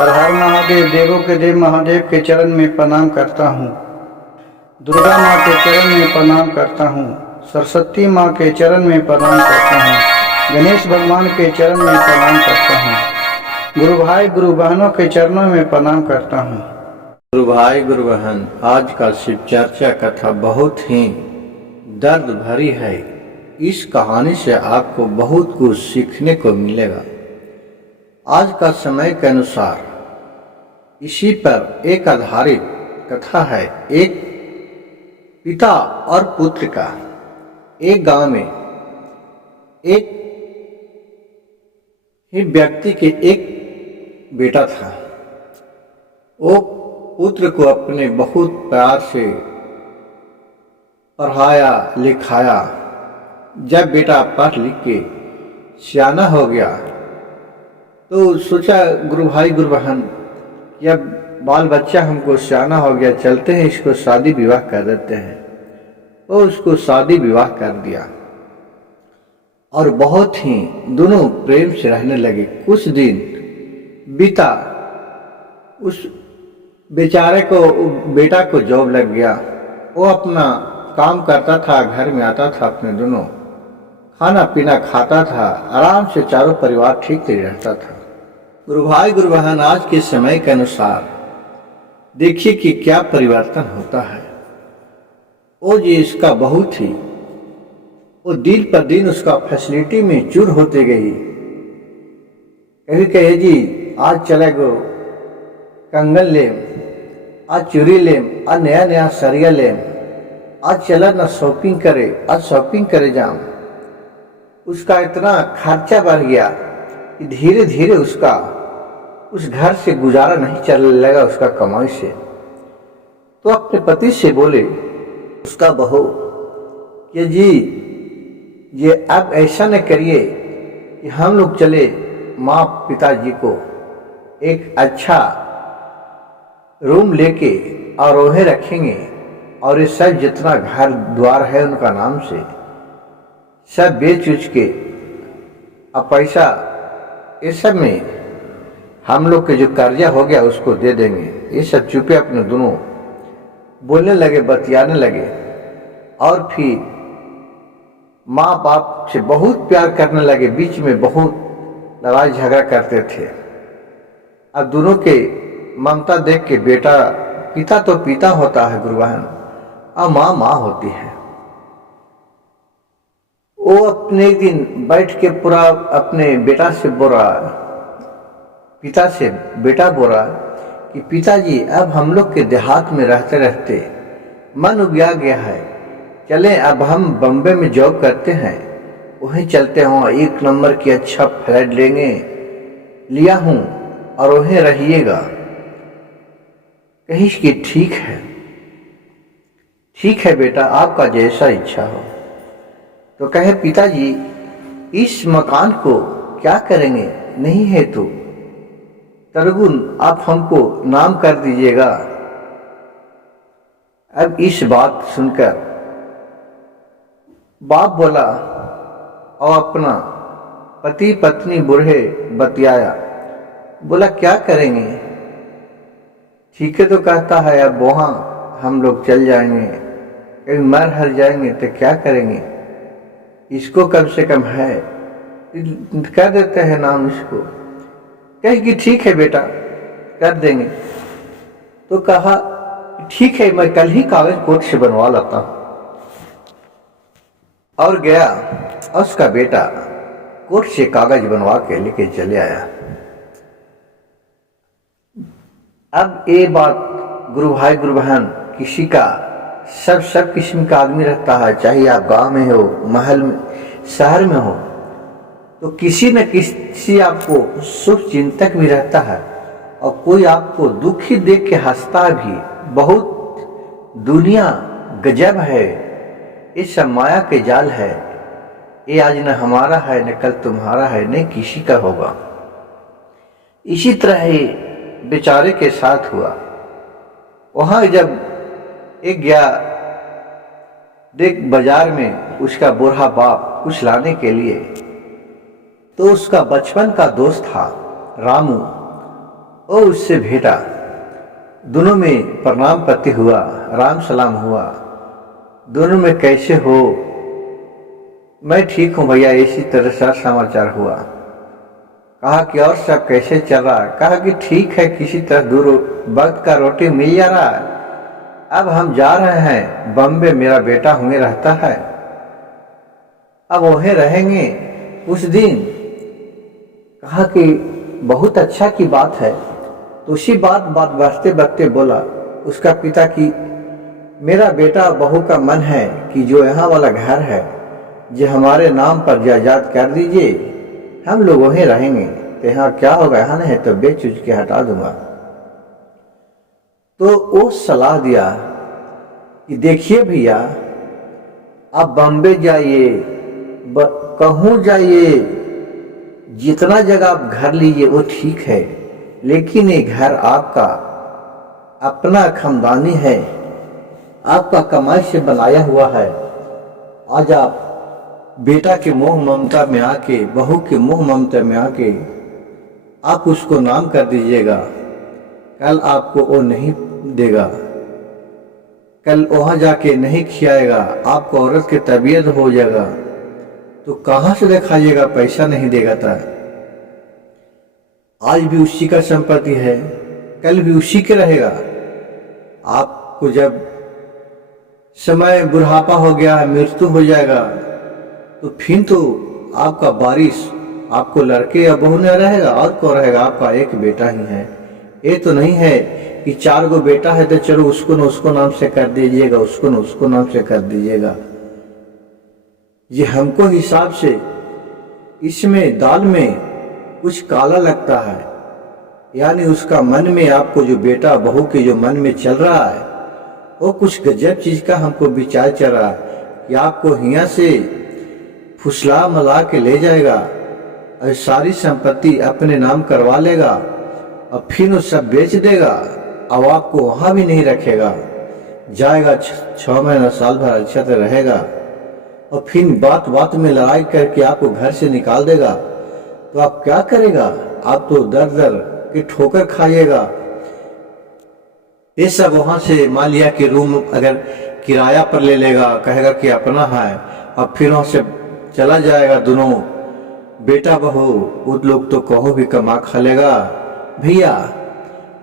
हर हर महादेव, देवों के देव महादेव के चरण में प्रणाम करता हूँ। दुर्गा माँ के चरण में प्रणाम करता हूँ। सरस्वती माँ के चरण में प्रणाम करता हूँ। गणेश भगवान के चरण में प्रणाम करता हूँ। गुरु भाई गुरु बहनों के चरणों में प्रणाम करता हूँ। गुरु भाई गुरु बहन, आज का शिव चर्चा कथा बहुत ही दर्द भरी है। इस कहानी से आपको बहुत कुछ सीखने को मिलेगा। आज का समय के अनुसार इसी पर एक आधारित कथा है। एक पिता और पुत्र का। एक गांव में एक ही व्यक्ति के एक बेटा था। वो पुत्र को अपने बहुत प्यार से पढ़ाया लिखाया। जब बेटा पढ़ लिख के सियाना हो गया तो सोचा गुरु भाई गुरु बहन, जब बाल बच्चा हमको सियाना हो गया, चलते हैं इसको शादी विवाह कर देते हैं। तो उसको शादी विवाह कर दिया और बहुत ही दोनों प्रेम से रहने लगे। कुछ दिन बीता, उस बेचारे को बेटा को जॉब लग गया। वो अपना काम करता था, घर में आता था, अपने दोनों खाना पीना खाता था, आराम से चारों परिवार ठीक से रहता था। गुरु भाई गुरु बहन, आज के समय के अनुसार देखिए कि क्या परिवर्तन होता है। वो जी इसका बहुत ही, वो दिन पर दिन उसका फैसिलिटी में चूर होते गई। कभी कहे जी आज चले गो कंगन लेम, आज चूड़ी लेम, आज नया नया सरिया लेम, आज चला ना शॉपिंग करे, आज शॉपिंग करे जाम। उसका इतना खर्चा बढ़ गया कि धीरे धीरे उसका उस घर से गुजारा नहीं चलने लगा, उसका कमाई से। तो अपने पति से बोले उसका बहू कि जी ये अब ऐसा न करिए कि हम लोग चले माँ पिताजी को एक अच्छा रूम लेके और वहीं रखेंगे, और ये सब जितना घर द्वार है उनका नाम से सब बेच उच के अब पैसा ये सब में हम लोग के जो कर्जा हो गया उसको दे देंगे। ये सब चुपे अपने दोनों बोलने लगे, बतियाने लगे। और फिर माँ बाप से बहुत प्यार करने लगे। बीच में बहुत लड़ाई झगड़ा करते थे। अब दोनों के ममता देख के बेटा, पिता तो पिता होता है गुरु बहन, और माँ माँ होती है। वो अपने एक दिन बैठ के पूरा अपने बेटा से बोला, पिता से बेटा बोला कि पिताजी अब हम लोग के देहात में रहते रहते मन उबिया गया है, चलें अब हम बम्बे में जॉब करते हैं, वहीं चलते हों, एक नंबर की अच्छा फ्लैट लेंगे, लिया हूँ और वहीं रहिएगा। कहीं कि ठीक है बेटा, आपका जैसा इच्छा हो। तो कहे पिताजी इस मकान को क्या करेंगे, नहीं है तो तरगुन आप हमको नाम कर दीजिएगा। अब इस बात सुनकर बाप बोला और अपना पति पत्नी बूढ़े बतियाया। बोला क्या करेंगे, ठीक है तो कहता है अब वहाँ हम लोग चल जाएंगे, कभी मर हर जाएंगे तो क्या करेंगे, इसको कम से कम है कर देते हैं नाम इसको। कहे कि ठीक है बेटा कर देंगे। तो कहा ठीक है, मैं कल ही कागज कोर्ट से बनवा लाता हूं। और गया, उसका बेटा कोर्ट से कागज बनवा के लेके चले आया। अब ये बात गुरु भाई गुरु बहन, किसी का सब किस्म का आदमी रहता है, चाहे आप गांव में हो, महल में, शहर में हो, तो किसी न किसी आपको सुख चिंतक भी रहता है, और कोई आपको दुखी देख के हंसता भी। बहुत दुनिया गजब है, ये सब माया के जाल है। ये आज न हमारा है न कल तुम्हारा है, न किसी का होगा। इसी तरह ही बेचारे के साथ हुआ। वहां जब एक गया, देख बाजार में उसका बूढ़ा बाप कुछ लाने के लिए, तो उसका बचपन का दोस्त था रामू, और उससे भेंटा। दोनों में प्रणाम पति हुआ, राम सलाम हुआ। दोनों में कैसे हो? मैं ठीक हूँ भैया, इसी तरह से समाचार हुआ। कहा कि और सब कैसे चल रहा है? कहा कि ठीक है, किसी तरह दूर वक्त का रोटी मिल जा रहा है। अब हम जा रहे हैं बम्बे, मेरा बेटा वहीं रहता है, अब वहीं रहेंगे उस दिन। कहा कि बहुत अच्छा की बात है। तो उसी बात बढ़ते बढ़ते बोला उसका पिता कि मेरा बेटा बहू का मन है कि जो यहाँ वाला घर है जो हमारे नाम पर जायदाद कर दीजिए, हम लोग वहीं रहेंगे। तो यहाँ क्या होगा, यहाँ नहीं तो बेच उच के हटा दूंगा। तो वो सलाह दिया कि देखिए भैया, आप बम्बे जाइए, कहूँ जाइए, जितना जगह आप घर लीजिए वो ठीक है, लेकिन ये घर आपका अपना खानदानी है, आपका कमाई से बनाया हुआ है। आज आप बेटा के मोह ममता में आके, बहू के मोह ममता में आके आप उसको नाम कर दीजिएगा, कल आपको वो नहीं देगा, कल वहां जाके नहीं खिलाएगा, आपको औरत की तबीयत हो जाएगा तो कहाँ से दिखाइएगा, पैसा नहीं देगा। था आज भी उसी का संपत्ति है, कल भी उसी के रहेगा। आपको जब समय बुढ़ापा हो गया, मृत्यु हो जाएगा, तो फिर तो आपका बारिश, आपको लड़के या बहू नहीं रहेगा, और कौन रहेगा? आपका एक बेटा ही है। ये तो नहीं है कि 4 गो बेटा है तो चलो उसको न उसको नाम से कर दीजिएगा, उसको न उसको नाम से कर दीजिएगा। ये हमको हिसाब से इसमें दाल में कुछ काला लगता है, यानी उसका मन में, आपको जो बेटा बहू के जो मन में चल रहा है वो कुछ गजब चीज का हमको विचार चल रहा है कि आपको यहाँ से फुसला मला के ले जाएगा और सारी संपत्ति अपने नाम करवा लेगा और फिर वो सब बेच देगा और आपको वहां भी नहीं रखेगा। जाएगा 6 महीना साल भर अच्छा से रहेगा और फिर बात बात में लड़ाई करके आपको घर से निकाल देगा। तो आप क्या करेगा? आप तो दर दर के ठोकर खाइएगा। ये सब वहां से मान लिया कि रूम अगर किराया पर ले लेगा, कहेगा कि अपना है, और फिर वहां से चला जाएगा। दोनों बेटा बहू उन लोग तो कहो भी कमा खा लेगा भैया,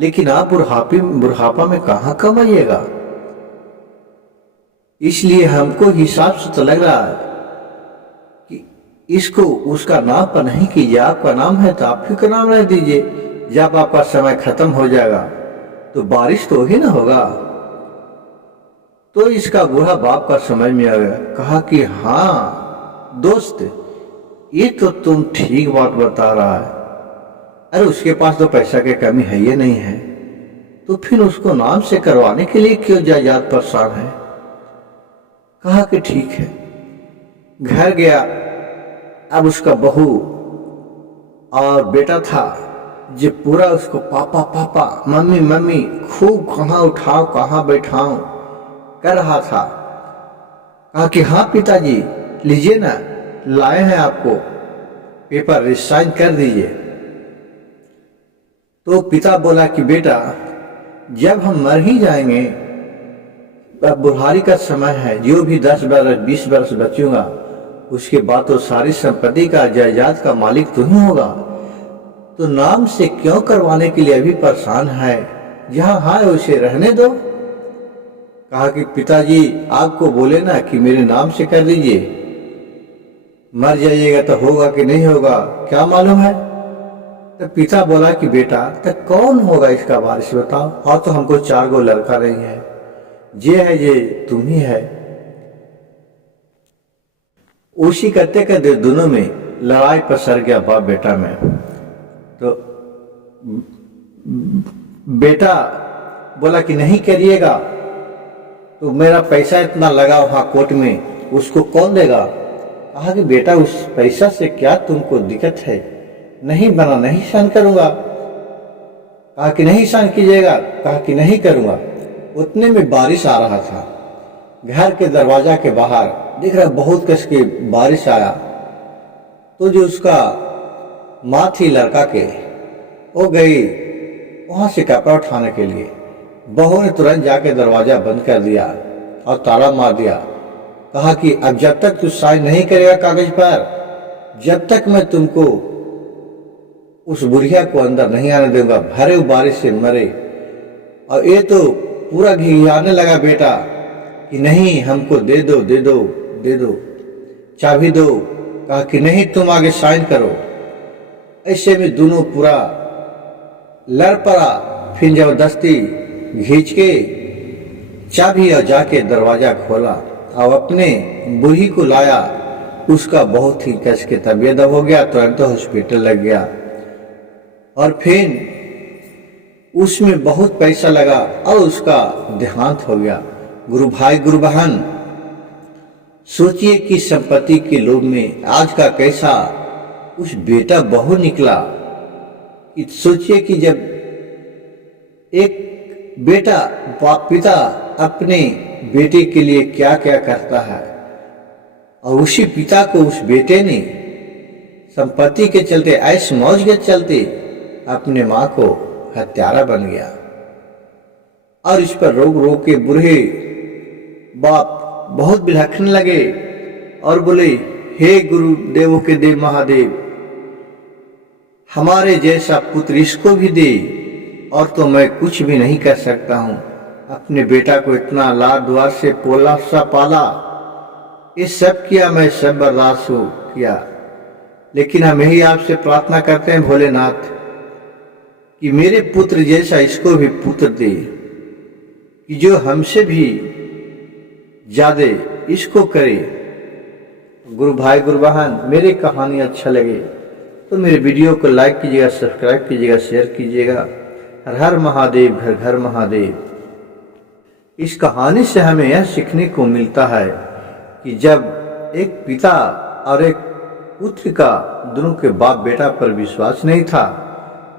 लेकिन आप बुढ़ापा में कहाँ कमाइएगा? इसलिए हमको हिसाब से तो लग रहा है कि इसको उसका नाम पर नहीं कीजिए। आपका नाम है तो आप ही का नाम रह दीजिए। जब आपका समय खत्म हो जाएगा तो बारिश तो ही ना होगा। तो इसका बूढ़ा बाप का समझ में आ गया। कहा कि हाँ दोस्त, ये तो तुम ठीक बात बता रहा है। अरे उसके पास तो पैसा की कमी है ही नहीं है, तो फिर उसको नाम से करवाने के लिए क्यों जायदाद परेशान है? कहा कि ठीक है। घर गया। अब उसका बहू और बेटा था जो पूरा उसको पापा पापा, मम्मी मम्मी खूब कहाँ उठाओ कहाँ बैठाओ कर रहा था। कहा कि हाँ पिताजी लीजिए ना, लाए हैं आपको, पेपर साइन कर दीजिए। तो पिता बोला कि बेटा जब हम मर ही जाएंगे, अब बुढ़ारी का समय है, जो भी 10 वर्ष 20 वर्ष बचूंगा उसके बाद तो सारी संपत्ति का जायदाद का मालिक तू ही होगा, तो नाम से क्यों करवाने के लिए अभी परेशान है? जहां है उसे रहने दो। कहा कि पिताजी आपको बोले ना कि मेरे नाम से कर दीजिए, मर जाइएगा तो होगा कि नहीं होगा क्या मालूम है। तो पिता बोला कि बेटा तो कौन होगा इसका वारिस बताओ। और तो हमको 4 गो लड़का नहीं है, ये है ये तुम ही है। उसी करते करते दोनों में लड़ाई पसर गया बाप बेटा में। तो बेटा बोला कि नहीं करिएगा, तो मेरा पैसा इतना लगा वहां कोर्ट में, उसको कौन देगा? कहा कि बेटा उस पैसा से क्या तुमको दिक्कत है? नहीं बना, नहीं सहन करूंगा। कहा कि नहीं सहन कीजिएगा? कहा कि नहीं करूंगा। उतने में बारिश आ रहा था। घर के दरवाजा के बाहर दिख रहा बहुत कस के बारिश आया। तो जो उसका माँ थी लड़का के, वो गई वहां से कपड़ा उठाने के लिए। बहू ने तुरंत जाके दरवाजा बंद कर दिया और ताला मार दिया। कहा कि अब जब तक तू साइन नहीं करेगा कागज पर, जब तक मैं तुमको उस बुढ़िया को अंदर नहीं आने दूंगा, भरे उबारे से मरे। और ये तो पूरा घिघियाने लगा बेटा कि नहीं, हमको दे दो दे दो दे दो, चाबी दो। कहा कि नहीं, तुम आगे साइन करो। ऐसे में दोनों पूरा लड़ पड़ा। फिर जबरदस्ती खींच के चाबी और जाके दरवाजा खोला और अपने बूढ़ी को लाया। उसका बहुत ही कस के तबीयत हो गया, तुरंत हॉस्पिटल लग गया। और फिर उसमें बहुत पैसा लगा और उसका देहांत हो गया। गुरु भाई गुरु बहन, सोचिए कि संपत्ति के लोभ में आज का कैसा उस बेटा बहू निकला। सोचिए कि जब एक बेटा पिता अपने बेटे के लिए क्या क्या करता है, और उसी पिता को उस बेटे ने संपत्ति के चलते, ऐश मौज के चलते अपने माँ को हत्यारा बन गया। और इस पर रोक रोक के बूढ़े बाप बहुत बिलखने लगे और बोले, हे गुरुदेवों के देव महादेव, हमारे जैसा पुत्र इसको भी दे, और तो मैं कुछ भी नहीं कर सकता हूँ। अपने बेटा को इतना लाड दुआर से पोला सा पाला, ये सब किया, मैं सब बर्दाश्त किया, लेकिन हम यही आपसे प्रार्थना करते हैं भोलेनाथ कि मेरे पुत्र जैसा इसको भी पुत्र दे, कि जो हमसे भी ज्यादा इसको करे। गुरु भाई गुरु बहन, मेरी कहानी अच्छा लगे तो मेरे वीडियो को लाइक कीजिएगा, सब्सक्राइब कीजिएगा, शेयर कीजिएगा। हर हर महादेव, घर घर महादेव। इस कहानी से हमें यह सीखने को मिलता है कि जब एक पिता और एक पुत्र का, दोनों के बाप बेटा पर विश्वास नहीं था,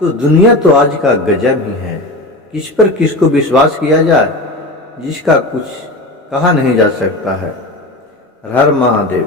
तो दुनिया तो आज का गजब ही है। किस पर किसको विश्वास किया जाए, जिसका कुछ कहा नहीं जा सकता है। हर हर महादेव।